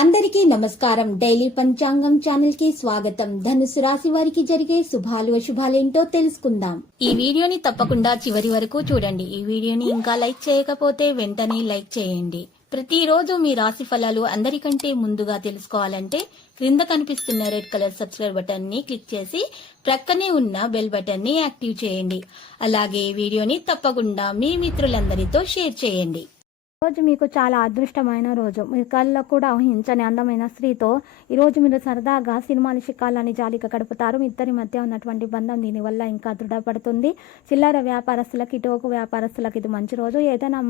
అందరికీ నమస్కారం. డైలీ పంచాంగం ఛానల్ కి స్వాగతం. ధనుసు రాశి వారికి జరిగే శుభాలు అశుభాలేంటో తెలుసుకుందాం. ఈ వీడియోని తప్పకుండా చివరి వరకు చూడండి. ఈ వీడియోని ఇంకా లైక్ చేయకపోతే వెంటనే లైక్ చేయండి. ప్రతిరోజు మీ రాశి ఫలాలు అందరికంటే ముందుగా తెలుసుకోవాలంటే క్రింద కనిపిస్తున్న రెడ్ కలర్ సబ్స్క్రైబ్ బటన్ ని క్లిక్ చేసి ప్రక్కనే ఉన్న బెల్ బటన్ ని యాక్టివ్ చేయండి. అలాగే వీడియోని తప్పకుండా మీ మిత్రులందరితో షేర్ చేయండి. రోజు మీకు చాలా అదృష్టమైన రోజు. మీ కళ్ళలో కూడా ఊహించని అందమైన స్త్రీతో ఈరోజు మీరు సరదాగా సినిమాల శిఖాలని జాలిగా గడుపుతారు. మీ ఇద్దరి మధ్య ఉన్నటువంటి బంధం దీనివల్ల ఇంకా దృఢపడుతుంది. చిల్లర వ్యాపారస్తులకి, టోకు వ్యాపారస్తులకి ఇది మంచి రోజు. ఏదైనా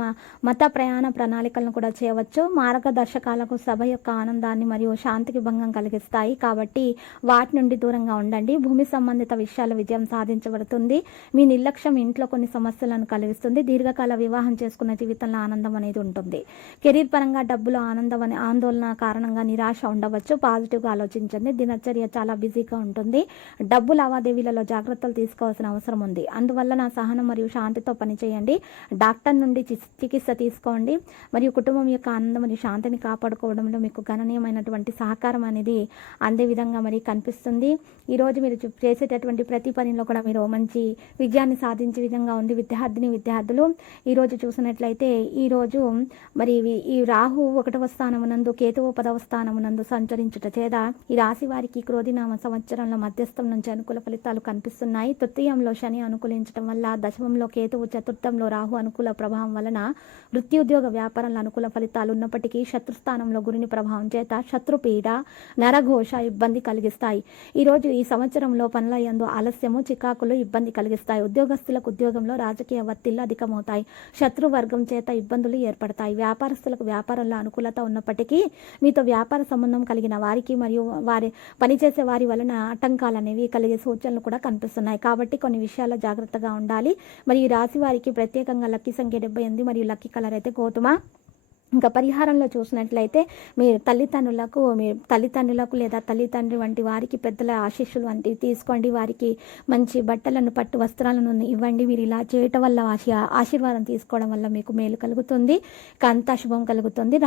మత ప్రయాణ ప్రణాళికలను కూడా చేయవచ్చు. మార్గదర్శకాలకు సభ యొక్క ఆనందాన్ని మరియు శాంతికి భంగం కలిగిస్తాయి కాబట్టి వాటి నుండి దూరంగా ఉండండి. భూమి సంబంధిత విషయాల విజయం సాధించబడుతుంది. మీ నిర్లక్ష్యం ఇంట్లో కొన్ని సమస్యలను కలిగిస్తుంది. దీర్ఘకాల వివాహం చేసుకున్న జీవితంలో ఆనందం అనేది ఉంటుంది. కెరీర్ పరంగా డబ్బులో ఆందోళన కారణంగా నిరాశ ఉండవచ్చు. పాజిటివ్గా ఆలోచించండి. దినచర్య చాలా బిజీగా ఉంటుంది. డబ్బు లావాదేవీలలో జాగ్రత్తలు తీసుకోవాల్సిన అవసరం ఉంది. అందువల్ల సహనం మరియు శాంతితో పనిచేయండి. డాక్టర్ నుండి చికిత్స తీసుకోండి మరియు కుటుంబం యొక్క ఆనందం మరియు శాంతిని కాపాడుకోవడంలో మీకు గణనీయమైనటువంటి సహకారం అనేది అందే విధంగా మరి కనిపిస్తుంది. ఈరోజు మీరు చేసేటటువంటి ప్రతి పనిలో కూడా మీరు మంచి విజయాన్ని సాధించే విధంగా ఉంది. విద్యార్థులు ఈరోజు చూసినట్లయితే ఈరోజు మరి ఈ రాహు 1వ స్థానమునందు, కేతువు 10వ స్థానమునందు సంచరించుట చేత ఈ రాశి వారికి క్రోధినామ సంవత్సరంలో మధ్యస్థం నుంచి అనుకూల ఫలితాలు కనిపిస్తున్నాయి. తృతీయంలో శని అనుకూలించడం వల్ల, దశమంలో కేతువు, చతుర్థంలో రాహు అనుకూల ప్రభావం వలన వృత్తి, ఉద్యోగ, వ్యాపారంలో అనుకూల ఫలితాలు ఉన్నప్పటికీ శత్రుస్థానంలో గురుని ప్రభావం చేత శత్రుపీడ, నరఘోష ఇబ్బంది కలిగిస్తాయి. ఈరోజు ఈ సంవత్సరంలో పనుల యందు ఆలస్యము, చికాకులు ఇబ్బంది కలిగిస్తాయి. ఉద్యోగస్తులకు ఉద్యోగంలో రాజకీయ ఒత్తిళ్లు అధికమవుతాయి. శత్రువర్గం చేత ఇబ్బందులు ఏర్పడతాయి. వ్యాపారస్తులకు వ్యాపారంలో అనుకూలత ఉన్నప్పటికీ మీతో వ్యాపార సంబంధం కలిగిన వారికి మరియు వారి పనిచేసే వారి వలన ఆటంకాలు అనేవి కలిగే సూచనలు కూడా కనిపిస్తున్నాయి. కాబట్టి కొన్ని విషయాల్లో జాగ్రత్తగా ఉండాలి. మరి ఈ రాశి వారికి ప్రత్యేకంగా లక్కీ సంఖ్య 78 మరియు లక్కీ కలర్ అయితే గోధుమ. ఇంకా పరిహారంలో చూసినట్లయితే మీ తల్లిదండ్రులకు లేదా తల్లిదండ్రి వంటి వారికి పెద్దల ఆశీస్సులు వంటివి తీసుకోండి. వారికి మంచి బట్టలను, పట్టు వస్త్రాలను ఇవ్వండి. మీరు ఇలా చేయటం వల్ల ఆశీర్వాదం తీసుకోవడం వల్ల మీకు మేలు కలుగుతుంది. అంతా శుభం కలుగుతుంది.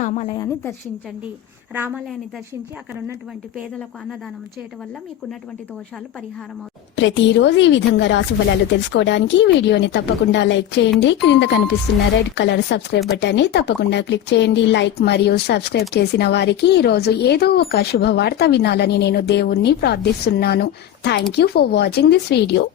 రామాలయాన్ని దర్శించి అక్కడ ఉన్నటువంటి పేదలకు అన్నదానం చేయటం వల్ల మీకు ఉన్నటువంటి దోషాలు పరిహారం అవుతాయి. ప్రతిరోజు ఈ విధంగా రాశి ఫలాలు తెలుసుకోవడానికి వీడియోని తప్పకుండా లైక్ చేయండి. క్రింద కనిపిస్తున్న రెడ్ కలర్ సబ్స్క్రైబ్ బటన్ ని తప్పకుండా క్లిక్ చేయండి. లైక్ మరియు సబ్స్క్రైబ్ చేసిన వారికి ఈ రోజు ఏదో ఒక శుభవార్త వినాలని నేను దేవుణ్ణి ప్రార్థిస్తున్నాను. Thank you for watching this video.